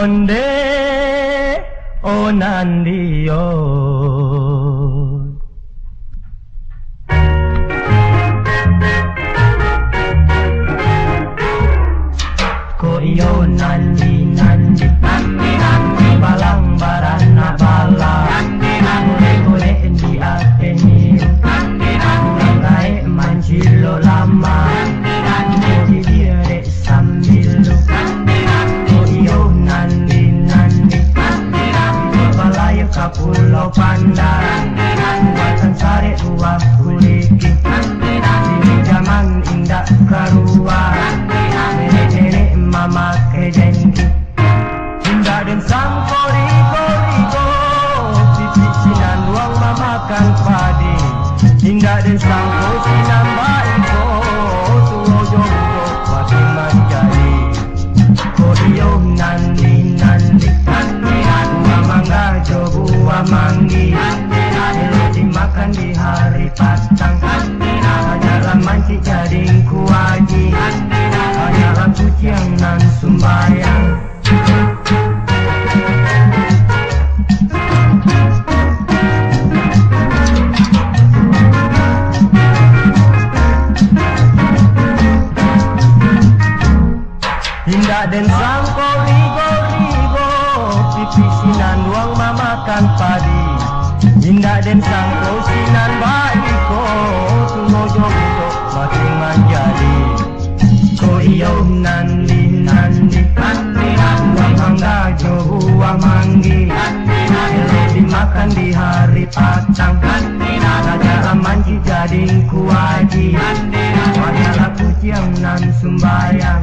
onde onandio ko iyo nandi nandi nandi nandi balang barana bala nandi nandi gole di ateni nandi nandi ngai manjilo lama nandi nandi di dire sambil nandi nandi ko iyo nandi nandi nandi nandi balaya kapulau panda nandi nandi watan sare ruah kuliki nandi nandi zaman indah karua nandi nandi mama kejenki indah dan sang korigo pipi sinan ruang mama kan padi indah dan sang sinan baiko tuwo jogo pati manjali kodio nandi nandi nandi mama ngajo buah manggi nandi makan di hari patang ajaran manci jadi kuaji ajaran kuciang nan sumbayang indah dan sang korigo pipi sinan duang mamakan padi indah dan sang sinan baiko tuno jogo mati manjali ko iyo nandi nandi nandi mangga buah manggi dimakan di hari patang acara manci jadi kuaji wajah kuciang nan sumbayang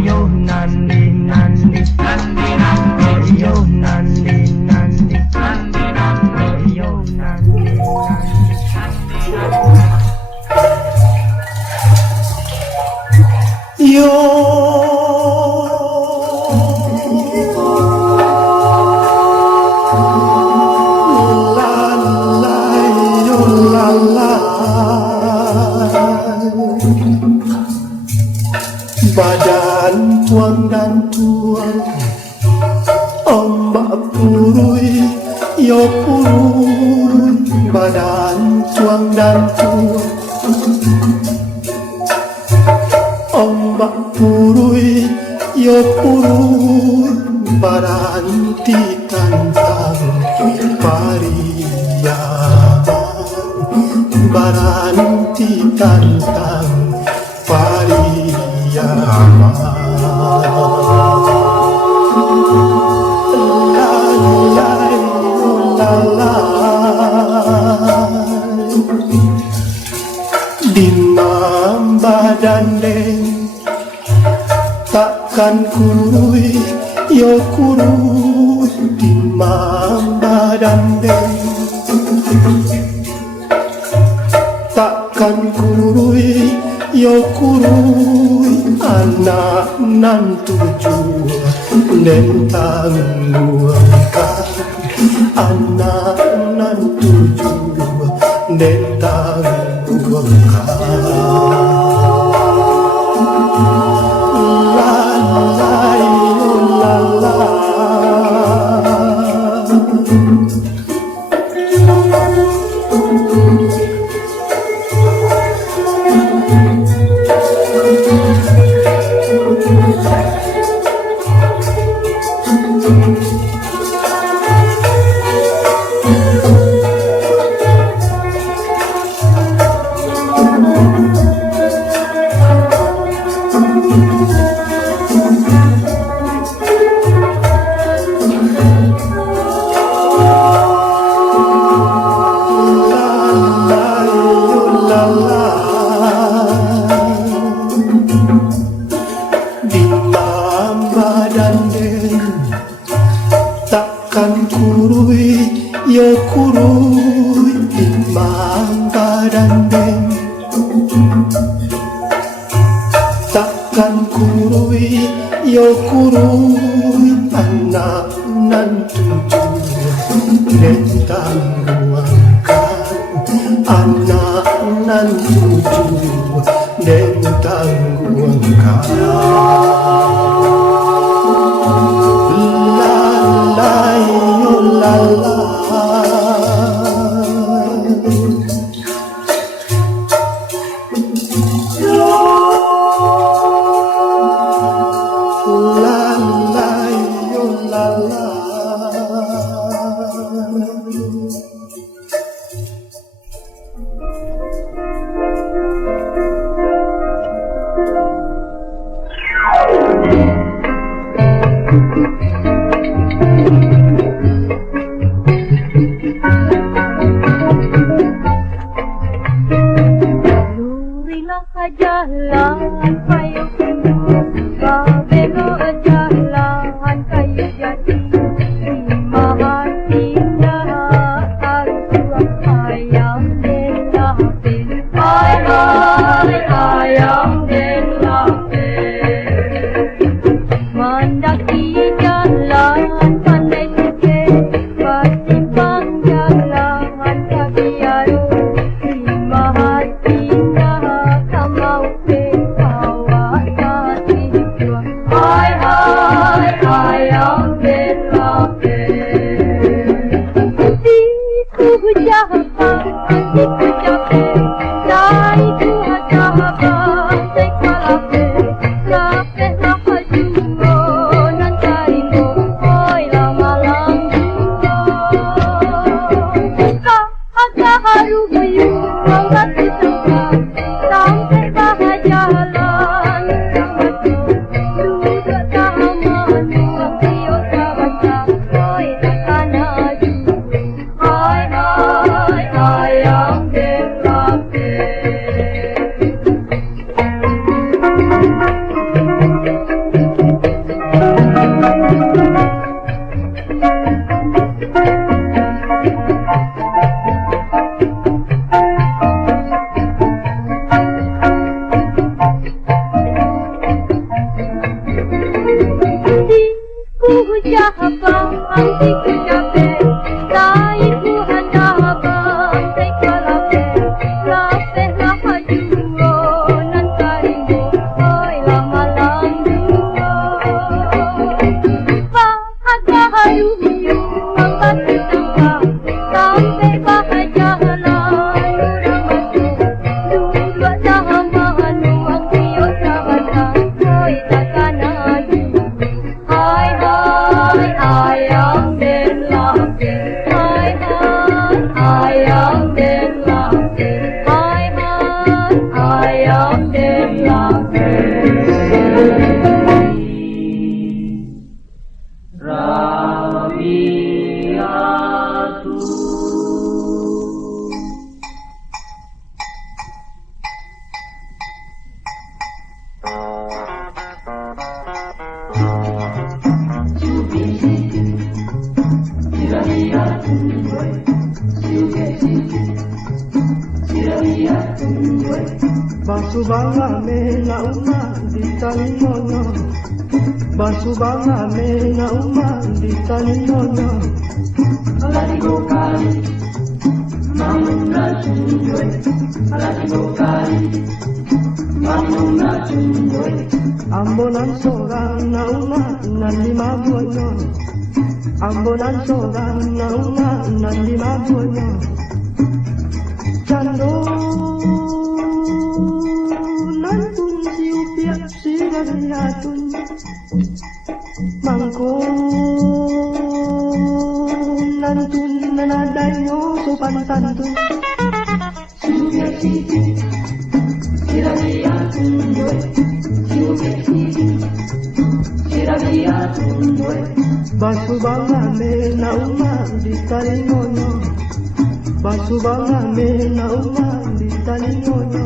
iyo nandi nandi ko iyo nandi nandi ko iyo nandi yo badan tuang dan tuang ombak purui yo purui badan tuang dan tuang ombak purui yo purui badan ditantang pariyaman badan ditantang pariyaman dimam badan den takkan kurui yo kurui dimam badan den takkan kurui yo kurui anak nan tujuh lentang luangkan anak nan tujuh lentang luangkan takkan kurui yo kurui dimang badan den takkan kurui yo kurui anak nan tujuh lentang luangkan anak nan tujuh lentang luangkan jalan kayu kabelo jalan kayu jati lima hatinya aku ayam den lapin hai hai ayam den lapin mendaki jalan pandai sikit bertimbang jalan kaki aru lima hatinya kamau pewawa hati jua hai hai ayam den lapin siku japa siku jape daiku hajaba sai kalape lape lapa jungo nan taringo oi lama langgo ka haru bayu mangati sangka sampai bahagia jalan duduk taman nuang tio sabaca oi takkan aju hai hai ayam den lapin siku jahaba siku jape daiku hajaba sai kalape lape lapa jungo nan taringo oi lama langgo bahagia haru hiu mangati sangka sampai bahagia jalan orang masuk duduk taman nuang tio sabaca oi takkan aju hai hai ayam den lapin hai hai ayam den lapin hai hai ayam den lapin Rabiatu Basubanga mena uma di talingono Basubanga mena uma di talingono Aladigo kali Mamuna chunjwe Aladigo kali Mamuna chunjwe Ambonan sorang na uma nan lima buono Ambonan sorang na uma nan lima buono Chando nan pun siupiak sigariatun Mangko nan tun nanadayo sopan santun Siupiak siti Sirariatun doi Siupiak siti Sirariatun doi Basubanga mena uma di talingono Basubanga mena uma di talingono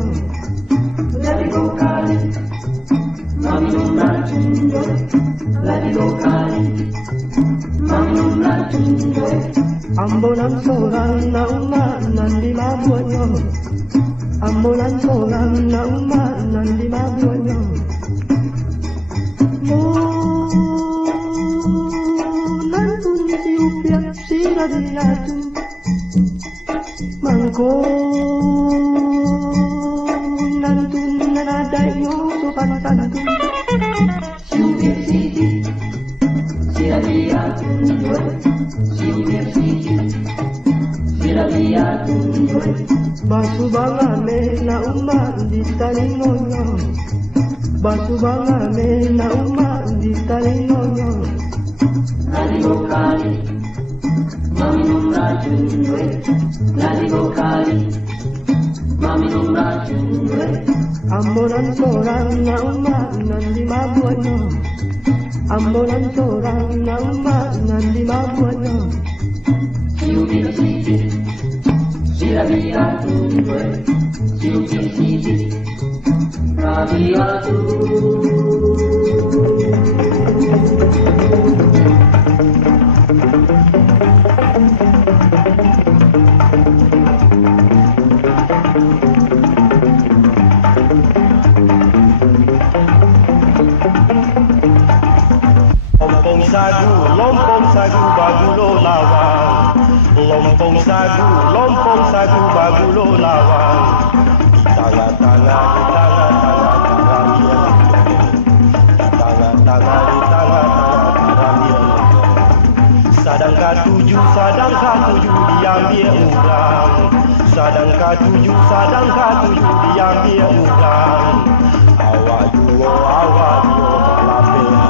Aladigo kali Mamuna chunjwe Aladigo kali Mamuna chunjwe Ambonan sorang na uma nan lima buono Ambonan sorang na uma nan lima buono Nan pun siupiak sigariatun Mangko nan tun nanadayo sopan santun Siupiak siti Sirariatun doi Siupiak siti Sirariatun doi Basubanga mena uma di talingono Basubanga mena uma di talingono Aladigo kali Mamuna chunjwe Aladigo kali Mamuna chunjwe Ambonan sorang na uma nan lima buono Ambonan sorang na uma nan lima buono Siupiak siti Sirariatun doi Siupiak siti Rabiatu. Lompong sagu bagulo lawang. Lompong sagu bagulo lawang. Di tanga-tanga karamian. Di tanga-tanga karamian. Sadang katuju diambil orang. Sadang katuju diambil orang. Awak duo malapeha.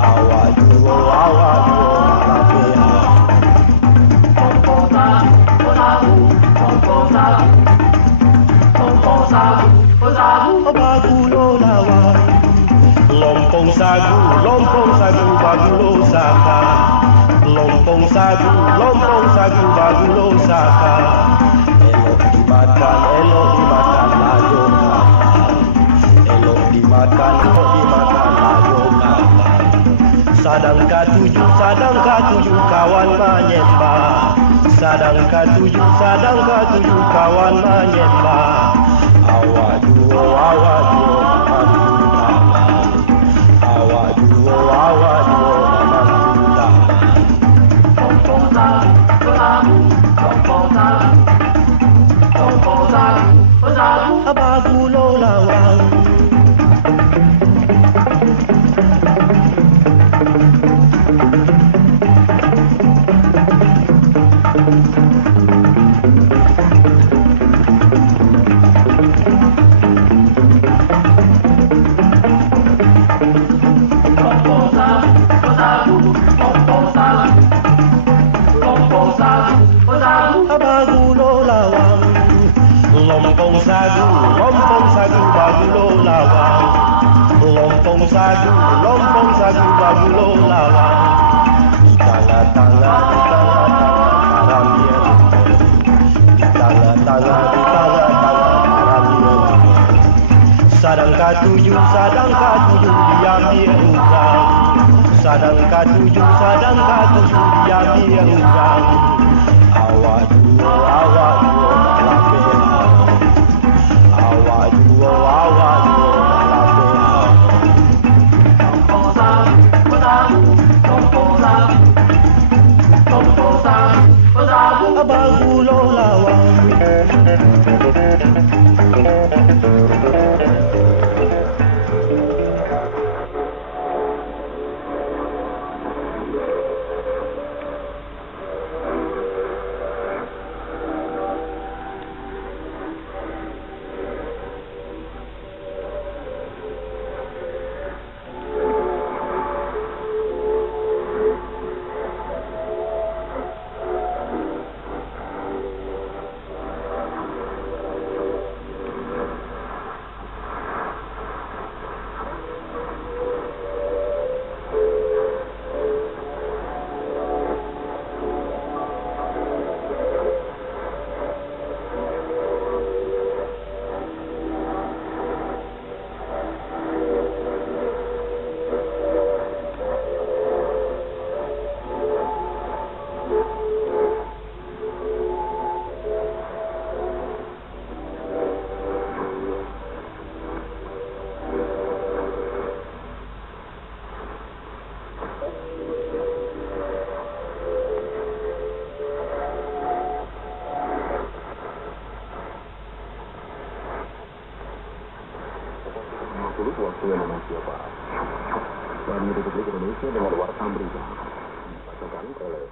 Awak duo malapeha. Bagulo lawang. Lompong sagu bagulo saka. Lompong sagu bagulo saka. Elok dimakan lajo kapan. Elok dimakan lajo kapan. Sadang katuju kawan menyembah. Sadang katuju kawan menyembah. Awak duo memang taman. Awak duo memang taman. Bagulo lawang. Bagulo lawang. Lompong sagu bagulo lawang. Lompong sagu bagulo lawang. Di tanga-tanga karamian. Di tanga-tanga karamian. Sadang katuju diambil orang. Sadang katuju diambil orang. Awak duo malapeha. Awak duo malapeha. Bagulo lawang. Waktu Indonesia Barat. Dan Republik Indonesia dengan warta berita. Dibacakan oleh